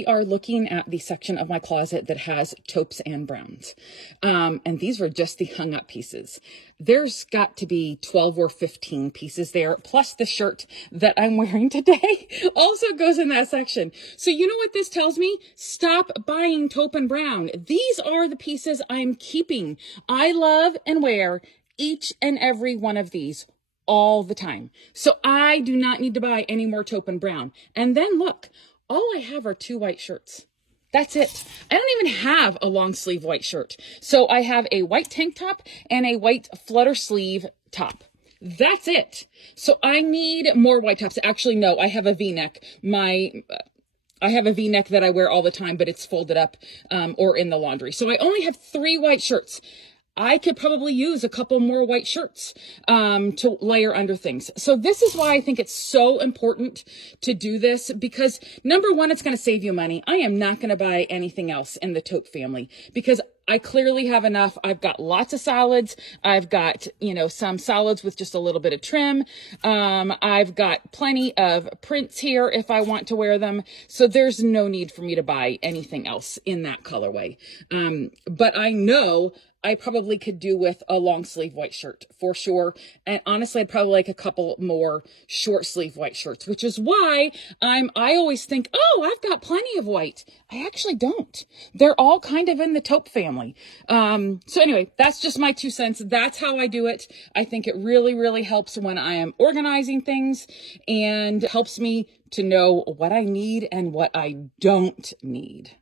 We are looking at the section of my closet that has taupes and browns. And these were just the hung up pieces. There's got to be 12 or 15 pieces there, plus the shirt that I'm wearing today also goes in that section. So you know what this tells me? Stop buying taupe and brown. These are the pieces I'm keeping. I love and wear each and every one of these all the time. So I do not need to buy any more taupe and brown. And then look, all I have are 2 white shirts. That's it. I don't even have a long sleeve white shirt. So I have a white tank top and a white flutter sleeve top. That's it. So I need more white tops. Actually, no, I have a V-neck. I have a V-neck that I wear all the time, but it's folded up or in the laundry. So I only have 3 white shirts. I could probably use a couple more white shirts to layer under things. So this is why I think it's so important to do this, because number one, it's going to save you money. I am not going to buy anything else in the taupe family because I clearly have enough. I've got lots of solids. I've got, some solids with just a little bit of trim. I've got plenty of prints here if I want to wear them. So there's no need for me to buy anything else in that colorway. But I know I probably could do with a long sleeve white shirt for sure. And honestly, I'd probably like a couple more short sleeve white shirts, which is why I always think, oh, I've got plenty of white. I actually don't. They're all kind of in the taupe family. So anyway, that's just my 2 cents. That's how I do it. I think it really, really helps when I am organizing things and helps me to know what I need and what I don't need.